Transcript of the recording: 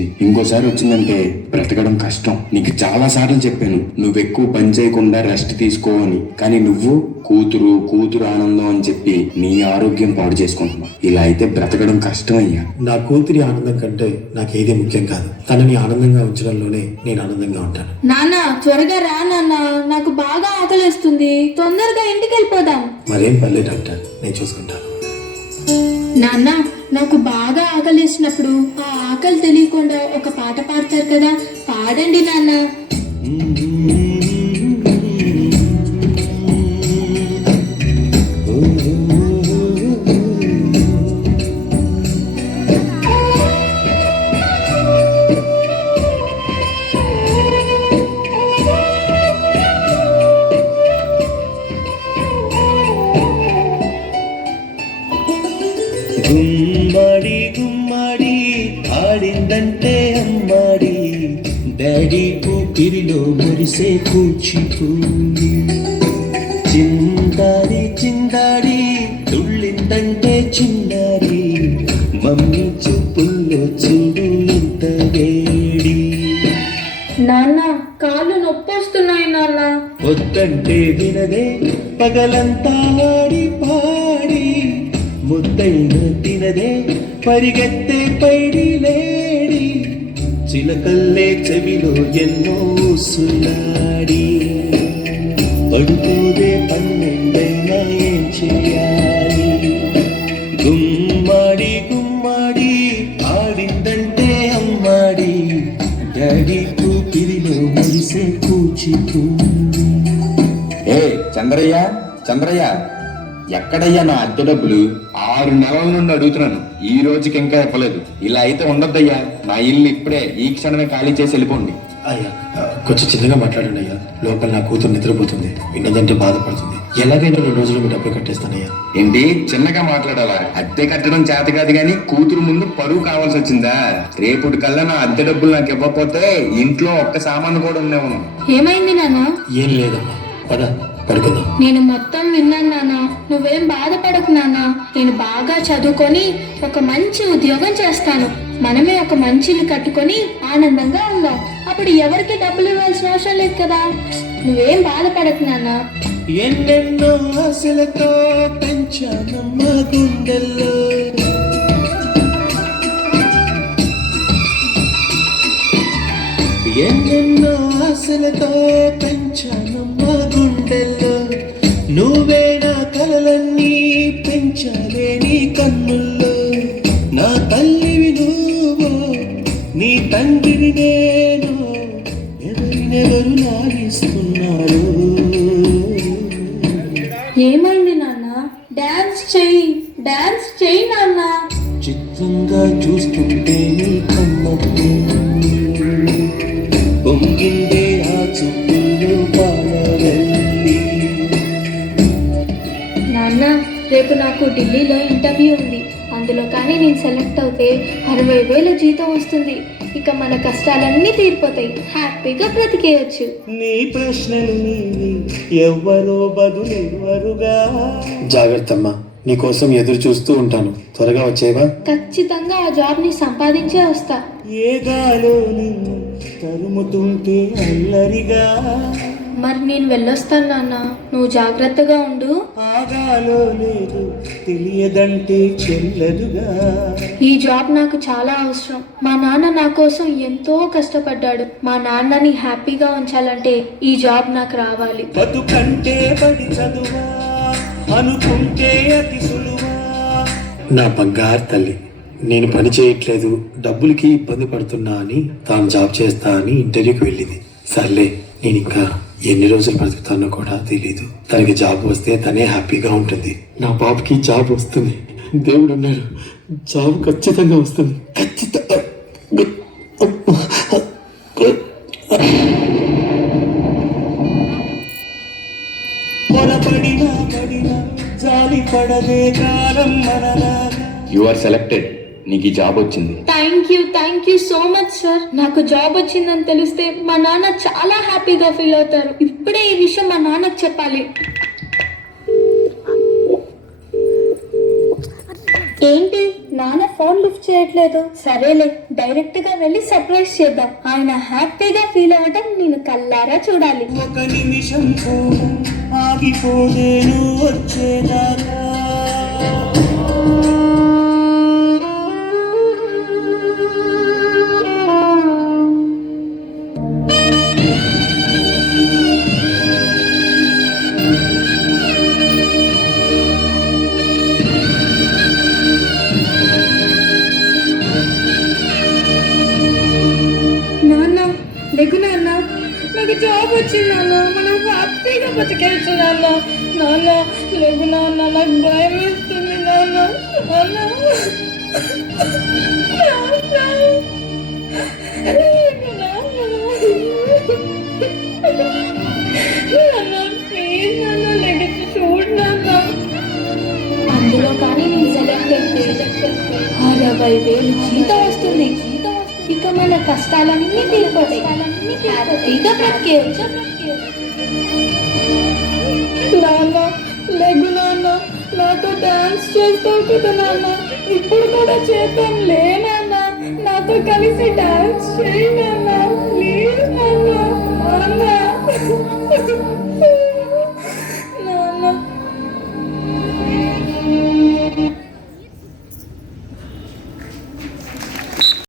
వచ్చింది. ఇంకోసారి వచ్చిందంటే బ్రతకడం కష్టం. నీకు చాలా సార్లు చెప్పాను నువ్వు ఎక్కువ పని చేయకుండా రెస్ట్ తీసుకో అని. కానీ నువ్వు కూతురు కూతురు ఆనందం అని చెప్పి నీ ఆరోగ్యం పాడు చేసుకుంటున్నావు. ఇలా అయితే బ్రతకడం కష్టం అయ్యా. నా కూతురి ఆనందం కంటే నాకు ఏది ముఖ్యం కాదు. తనని ఆనందంగా ఉంచడంలోనే నేను ఆనందంగా ఉంటాను. నాన్న త్వరగా రా నాన్న, నాకు బాగా ఆకలిస్తుంది. తొందరగా ఇంటికి వెళ్ళిపోదాం. మరేం పర్లేదు డాక్టర్, నేను చూసుకుంటాను. నాన్న నాకు బాగా ఆకలిసినప్పుడు ఆ ఆకలి తెలియకుండా ఒక పాట పాడతారు కదా, పాడండి నాన్న. గుమ్మడి గుమ్మడి ఆడిందంటే అమ్మాడి, డాడీ ఊపిరిలో మురిసే కూచిపూడి. చిందాడి చిందాడి తుళ్ళిందంటే చిన్నారి, మమ్మీ చూపుల్లో చూడు ఇంత వేడి. నాన్న కాళ్ళు నొప్పొస్తున్నాయి నాన్న. వద్దంటే వినదే పగలంతా ఆడి పాడి, ముద్దైన తినదే పరిగెత్తే పైడి లేడి. చిలకల్లే చెవిలో ఎన్నో సులాడి, పడుకోదే పన్నెండైనా ఏం చేయాలి. గుమ్మాడి గుమ్మాడి ఆడిందంటే అమ్మాడి, డాడీ కూపిరిలో మురిసే కూచిపూడి. ఏ చంద్రయ్య చంద్రయ్య, ఎక్కడయ్యా నా అద్దె డబ్బులు? 6 నెలల నుండి అడుగుతున్నాను, ఈ రోజుకి ఇంకా ఇవ్వలేదు. ఇలా అయితే ఉండొద్దయ్యా. నా ఇల్లు ఇప్పుడే ఈ క్షణమే ఖాళీ చేసి వెళ్ళిపోండి. అయ్యా కొంచెం చిన్నగా మాట్లాడండి అయ్యా. లోపల నా కూతురు నిద్రపోతుంది, విన్నదంటే బాధపడుతుంది. ఎలాగైనా 2 రోజులు మీ డబ్బు కట్టేస్తానయ్యా. ఏంటి చిన్నగా మాట్లాడాలా? అద్దె కట్టడం చేత కాదు గాని కూతురు ముందు పరువు కావాల్సి వచ్చిందా? రేపటి కల్లా నా అద్దె డబ్బులు నాకు ఇవ్వకపోతే ఇంట్లో ఒక్క సామాను కూడా ఉండేవను. ఏమైంది నాన్న? ఏం లేదమ్మా, పద పడుకుందాం. నేను మొత్తం విన్నాను నాన్న, నువ్వేం బాధపడకు నాన్న. నేను బాగా చదువుకొని ఒక మంచి ఉద్యోగం చేస్తాను. మనమే ఒక మంచి ఇల్లు కట్టుకొని ఆనందంగా ఉందాం. అప్పుడు ఎవరికి డబ్బులు ఇవ్వాల్సిన అవసరం లేదు కదా. నువ్వేం బాధపడకు నాన్న. ఎన్నెన్నో ఆశలతో పెంచానమ్మ గుండెల్లో, ఎన్నెన్నో ఆశలతో పెంచానమ్మ గుండెల్లో. నువ్వే నా కలలన్నీ పెంచాలే నీ కన్నుల్లో. నా తల్లివి నువ్వు, నీ తండ్రిని నేను, ఎవరినెవరు లాగిస్తున్నారు. ఏమైంది నాన్న? డాన్స్ చెయ్యి, డాన్స్ చెయ్యి నాన్న. చిత్రంగా చూస్తుంటే నీ కన్నట్టు పొంగిందే ఆ చుట్టూ పాలవెల్లి. నాన్న రేపు నాకు ఢిల్లీలో ఇంటర్వ్యూ ఉంది. అందులో కానీ నేను సెలెక్ట్ అవుతే 60,000 జీతం వస్తుంది. ఇక మన కష్టాలన్నీ తీరిపోతాయి, హ్యాపీగా బ్రతికేయచ్చు. నీ ప్రశ్నలు నీవి, ఎవ్వరో బదులెవ్వరుగా. జాగ్రత్త అమ్మా, నీకోసం ఎదురు చూస్తూ ఉంటాను. త్వరగా వచ్చేవా? ఖచ్చితంగా ఆ జాబ్ ని సంపాదించే వస్తా. ఏ గాలో నిన్ను తరుముతుంటే అల్లరిగా. మరి నేను వెళ్ళొస్తాను నాన్న, నువ్వు జాగ్రత్తగా ఉండు. ఆగాలో లేదు తెలియదంటే చెల్లదుగా. ఈ జాబ్ నాకు చాలా అవసరం. మా నాన్న నా కోసం ఎంతో కష్టపడ్డాడు. మా నాన్నని హ్యాపీగా ఉంచాలంటే ఈ జాబ్ నాకు రావాలి. బతుకంటే పడి చదువా అనుకుంటే అతి సులువా. నా బంగారు తల్లి, నేను పని చేయట్లేదు, డబ్బులకి ఇబ్బంది పడుతున్నా అని తాను జాబ్ చేస్తా అని ఇంటర్వ్యూకి వెళ్ళింది. సర్లే, నేను ఇంకా ఎన్ని రోజులు బ్రతుకుతానో కూడా తెలీదు. తనకి జాబ్ వస్తే తనే హ్యాపీగా ఉంటుంది. నా బాబుకి జాబ్ వస్తుంది, దేవుడు ఉన్నాడు. జాబ్ ఖచ్చితంగా వస్తుంది, ఖచ్చితంగా. పొరపడినా పడినా జాలి పడదే కాలం మనలాగా. You are selected. నీకు ఈ జాబ్ వచ్చింది. Thank you so much sir. నాకు జాబ్ వచ్చిందని తెలిస్తే మా నాన్న చాలా హ్యాపీగా ఫీల్ అవుతారు. ఇప్పుడే ఈ విషయం మా నాన్నకు చెప్పాలి. ఏంటి నాన్న ఫోన్ లిఫ్ట్ చేయట్లేదు. సరేలే, డైరెక్ట్ గా వెళ్ళి సర్ప్రైజ్ చేద్దాం. ఆయన హ్యాపీగా ఫీల్ అవ్వటం నేను కల్లారా చూడాలి. ఒక నిమిషం కూడా ఆగిపోదేను వచ్చేదాకా. నాన్న లేకు నాన్న, నాకు జాబ్ వచ్చింది నాన్న, మనం హ్యాపీగా బతికేయచ్చు నాన్న. నాన్న లేకు నాన్న, నాకు భయం వేస్తుంది నాన్న. నాన్న లేకు నాన్న, ప్లీజ్ నాన్న లెగిసి చూడు నాన్న. అందులో కానీ నేను సెలెక్ట్ అయితే 60,000 జీతం వస్తుంది. ఇక మన కష్టాలన్నీ తీరిపోతాయి, హ్యాపీగా బ్రతికేయచ్చు. నాన్న లెగ్గు నాన్న, నాతో డాన్స్ చేస్తావు కదా నాన్న, ఇప్పుడు కూడా చేద్దాం లే నాన్న, నాతో కలిసి డాన్స్ చేయి నాన్న, ప్లీజ్ నాన్న. నాన్న